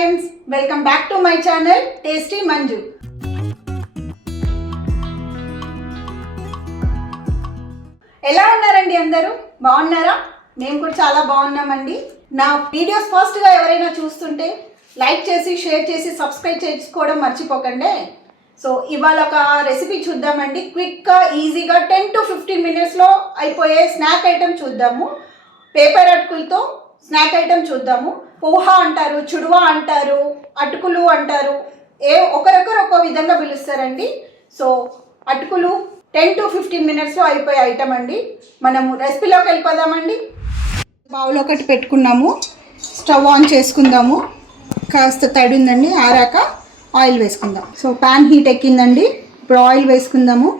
Friends, welcome back to my channel tasty Manju. ఎలా ఉన్నారండి? అందరూ బాగున్నారా? మేము కూడా చాలా బాగున్నామండి. నా వీడియోస్ ఫస్ట్గా ఎవరైనా చూస్తుంటే లైక్ చేసి, షేర్ చేసి, సబ్స్క్రైబ్ చేసుకోవడం మర్చిపోకండి. సో ఇవాళ ఒక రెసిపీ చూద్దామండి. క్విక్గా, ఈజీగా 10 to 15 మినిట్స్లో అయిపోయే స్నాక్ ఐటెం చూద్దాము. పేపర్ అటుకులతో స్నాక్ ఐటెం చూద్దాము. పోహా అంటారు, చుడువా అంటారు, అటుకులు అంటారు, ఒకరొకరు ఒక్కో విధంగా పిలుస్తారండి. సో అటుకులు 10 to 15 మినిట్స్లో అయిపోయే ఐటమ్ అండి. మనము రెసిపీలోకి వెళ్ళిపోదామండి. బౌల్ ఒకటి పెట్టుకున్నాము, స్టవ్ ఆన్ చేసుకుందాము. కాస్త తడి ఉందండి, ఆరాక ఆయిల్ వేసుకుందాం. సో ప్యాన్ హీట్ ఎక్కిందండి, ఇప్పుడు ఆయిల్ వేసుకుందాము.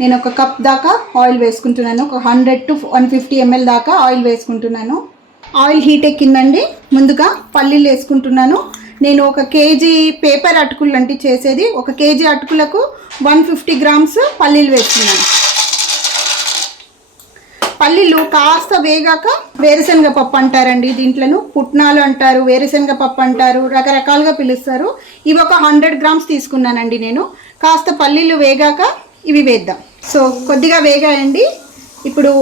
నేను ఒక కప్ దాకా ఆయిల్ వేసుకుంటున్నాను, ఒక 100 to 150 ml దాకా ఆయిల్ వేసుకుంటున్నాను. ఆయిల్ హీట్ ఎక్కిందండి. ముందుగా పల్లీలు వేసుకుంటున్నాను. నేను 1 kg పేపర్ అటుకులు అంటే చేసేది, 1 kg అటుకులకు 150 grams పల్లీలు వేసుకున్నాను. పల్లీలు కాస్త వేగాక వేరుశనగ పప్పు అంటారండి, దీంట్లోను పుట్నాలు అంటారు, వేరుశనగ పప్పు అంటారు, రకరకాలుగా పిలుస్తారు. ఇవి ఒక 100 grams తీసుకున్నానండి నేను. కాస్త పల్లీలు వేగాక ఇవి వేద్దాం. సో కొద్దిగా వేగాయండి. ఇప్పుడు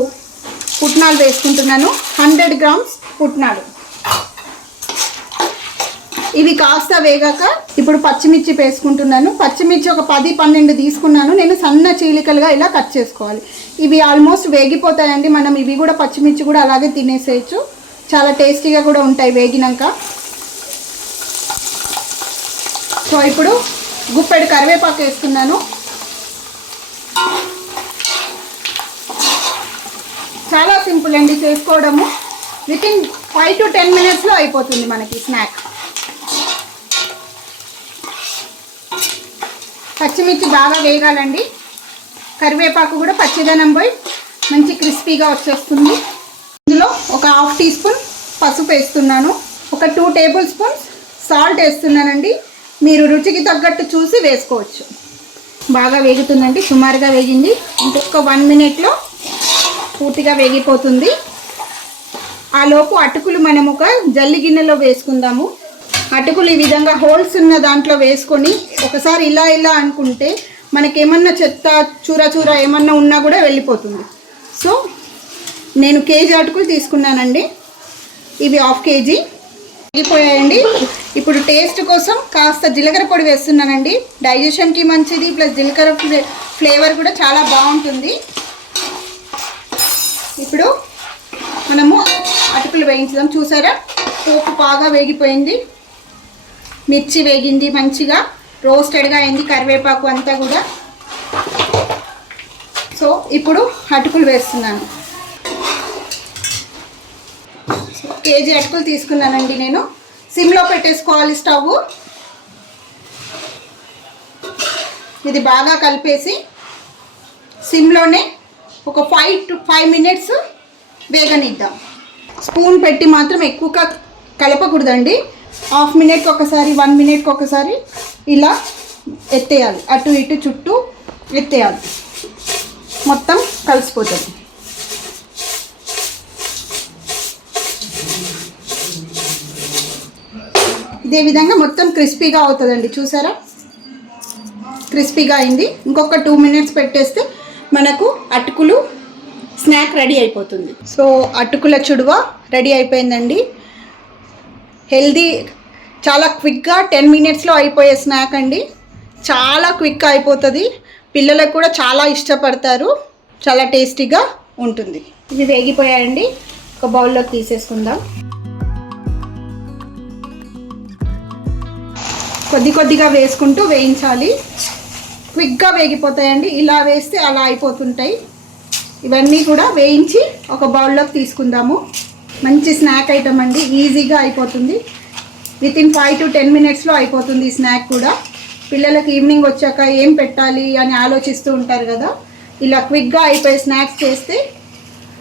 పుట్నాలు వేసుకుంటున్నాను, 100 grams పుట్నాలు. ఇవి కాస్త వేగాక ఇప్పుడు పచ్చిమిర్చి వేసుకుంటున్నాను. పచ్చిమిర్చి ఒక 10-12 తీసుకున్నాను నేను. సన్న చీలికలుగా ఇలా కట్ చేసుకోవాలి. ఇవి ఆల్మోస్ట్ వేగిపోతాయండి. మనం ఇవి కూడా పచ్చిమిర్చి కూడా అలాగే తినేసేయచ్చు, చాలా టేస్టీగా కూడా ఉంటాయి వేగినాక. సో ఇప్పుడు గుప్పెడు కరివేపాకు వేస్తున్నాను. చాలా సింపుల్ అండి చేసుకోవడము. వితిన్ 5 to 10 మినిట్స్లో అయిపోతుంది మనకి స్నాక్. పచ్చిమిర్చి బాగా వేగాలండి. కరివేపాకు కూడా పచ్చిదనం పోయి మంచి క్రిస్పీగా వచ్చేస్తుంది. ఇందులో ఒక 1/2 టీ స్పూన్ పసుపు వేస్తున్నాను, ఒక 2 టేబుల్ స్పూన్స్ సాల్ట్ వేస్తున్నానండి. మీరు రుచికి తగ్గట్టు చూసి వేసుకోవచ్చు. బాగా వేగుతుందండి, సుమారుగా వేగింది. ఇంకొక 1 మినిట్లో పూర్తిగా వేగిపోతుంది. ఆ లోపు అటుకులు మనం ఒక జల్లి గిన్నెలో వేసుకుందాము. అటుకులు ఈ విధంగా హోల్స్ ఉన్న దాంట్లో వేసుకొని ఒకసారి ఇలా ఇలా అనుకుంటే మనకేమన్నా చెత్త చూర ఏమన్నా ఉన్నా కూడా వెళ్ళిపోతుంది. సో నేను కేజీ అటుకులు తీసుకున్నానండి, ఇవి 1/2 kg వేగిపోయాయండి. ఇప్పుడు టేస్ట్ కోసం కాస్త జీలకర్ర పొడి వేస్తున్నానండి. డైజెషన్కి మంచిది, ప్లస్ జీలకర్ర ఫ్లేవర్ కూడా చాలా బాగుంటుంది. ఇప్పుడు మనము అటుకులు వేయించుదాం. చూసారా, పోపు బాగా వేగిపోయింది, మిర్చి వేగింది, మంచిగా రోస్టెడ్గా అయింది, కరివేపాకు అంతా కూడా. సో ఇప్పుడు అటుకులు వేస్తున్నాను. కేజీ అటుకులు తీసుకున్నానండి నేను. సిమ్లో పెట్టేసుకోవాలి స్టవ్. ఇది బాగా కలిపేసి సిమ్లోనే ఒక 5 to 5 మినిట్స్ వేగనిద్దాం. స్పూన్ పెట్టి మాత్రం ఎక్కువగా కలపకూడదండి. 1/2 మినిట్కి ఒకసారి, 1 మినిట్కి ఒకసారి ఇలా ఎత్తేయాలి, అటు ఇటు చుట్టూ ఎత్తేయాలి, మొత్తం కలిసిపోతుంది. ఇదే విధంగా మొత్తం క్రిస్పీగా అవుతుందండి. చూసారా, క్రిస్పీగా అయింది. ఇంకొక 2 మినిట్స్ పెట్టేస్తే మనకు అటుకులు స్నాక్ రెడీ అయిపోతుంది. సో అటుకుల చుడువ రెడీ అయిపోయిందండి. హెల్దీ, చాలా క్విక్గా 10 మినిట్స్లో అయిపోయే స్నాక్ అండి. చాలా క్విక్గా అయిపోతుంది, పిల్లలకు కూడా చాలా ఇష్టపడతారు, చాలా టేస్టీగా ఉంటుంది. ఇవి వేగిపోయాయండి, ఒక బౌల్లోకి తీసేసుకుందాం. కొద్దిగా వేసుకుంటూ వేయించాలి, క్విక్గా వేగిపోతాయండి. ఇలా వేస్తే అలా అయిపోతుంటాయి. ఇవన్నీ కూడా వేయించి ఒక బౌల్లోకి తీసుకుందాము. మంచి స్నాక్ ఐటమ్ అండి, ఈజీగా అయిపోతుంది. వితిన్ 5 to 10 మినిట్స్లో అయిపోతుంది ఈ స్నాక్ కూడా. పిల్లలకి ఈవినింగ్ వచ్చాక ఏం పెట్టాలి అని ఆలోచిస్తూ ఉంటారు కదా, ఇలా క్విక్గా అయిపోయే స్నాక్స్ చేస్తే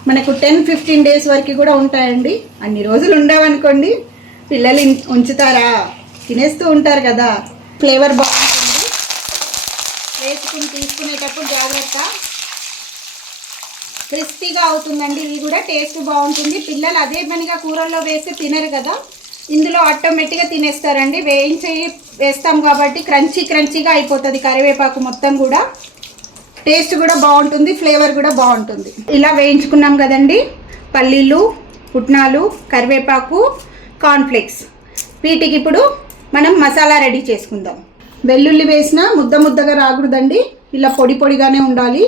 మనకు 10-15 డేస్ వరకు కూడా ఉంటాయండి. అన్ని రోజులు ఉండవనుకోండి, పిల్లలు ఉంచుతారా, తినేస్తూ ఉంటారు కదా. ఫ్లేవర్ బాగుంటుంది, వేసుకుని తీసుకునేటప్పుడు జాగ్రత్త. క్రిస్పీగా అవుతుందండి, ఇది కూడా టేస్ట్ బాగుంటుంది. పిల్లలు అదే పనిగా కూరల్లో వేస్తే తినరు కదా, ఇందులో ఆటోమేటిక్గా తినేస్తారండి. వేయించి వేస్తాం కాబట్టి క్రంచీగా అయిపోతుంది కరివేపాకు మొత్తం కూడా. టేస్ట్ కూడా బాగుంటుంది, ఫ్లేవర్ కూడా బాగుంటుంది. ఇలా వేయించుకున్నాం కదండి, పల్లీలు, పుట్నాలు, కరివేపాకు, కార్న్ఫ్లేక్స్. వీటికి ఇప్పుడు మనం మసాలా రెడీ చేసుకుందాం. వెల్లుల్లి వేసిన ముద్దగా రాకూడదండి, ఇలా పొడిగానే ఉండాలి.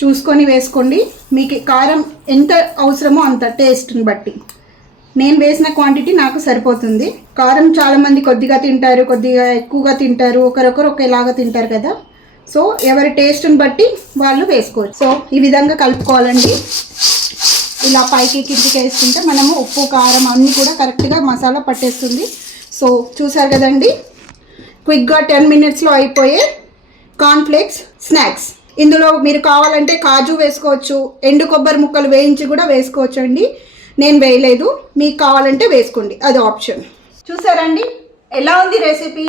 చూసుకొని వేసుకోండి, మీకు కారం ఎంత అవసరమో అంత టేస్ట్ని బట్టి. నేను వేసిన క్వాంటిటీ నాకు సరిపోతుంది. కారం చాలామంది కొద్దిగా తింటారు, కొద్దిగా ఎక్కువగా తింటారు, ఒకరొకరు ఒకేలాగా తింటారు కదా. సో ఎవరి టేస్ట్ని బట్టి వాళ్ళు వేసుకోవచ్చు. సో ఈ విధంగా కలుపుకోవాలండి. ఇలా పైకి కిందికి వేసుకుంటే మనము ఉప్పు కారం అన్నీ కూడా కరెక్ట్గా మసాలా పట్టేస్తుంది. సో చూసారు కదండి, క్విక్గా 10 మినిట్స్లో అయిపోయే కార్న్ఫ్లేక్స్ స్నాక్స్. ఇందులో మీరు కావాలంటే కాజు వేసుకోవచ్చు, ఎండు కొబ్బరి ముక్కలు వేయించి కూడా వేసుకోవచ్చు అండి. నేను వేయలేదు, మీకు కావాలంటే వేసుకోండి, అది ఆప్షన్. చూసారండి ఎలా ఉంది రెసిపీ?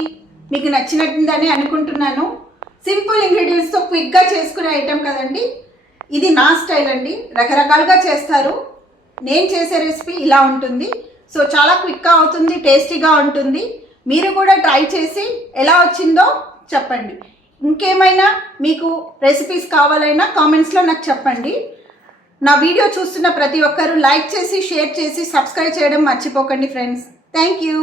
మీకు నచ్చినట్టుందని అనుకుంటున్నాను. సింపుల్ ఇంగ్రీడియంట్స్తో క్విక్గా చేసుకునే ఐటెం కదండి. ఇది నా స్టైల్ అండి, రకరకాలుగా చేస్తారు. నేను చేసే రెసిపీ ఇలా ఉంటుంది. సో చాలా క్విక్గా అవుతుంది, టేస్టీగా ఉంటుంది. మీరు కూడా ట్రై చేసి ఎలా వచ్చిందో చెప్పండి. ఇంకేమైనా మీకు రెసిపీస్ కావాలైనా కామెంట్స్లో నాకు చెప్పండి. నా వీడియో చూస్తున్న ప్రతి ఒక్కరూ లైక్ చేసి, షేర్ చేసి, సబ్స్క్రైబ్ చేయడం మర్చిపోకండి ఫ్రెండ్స్. Thank you.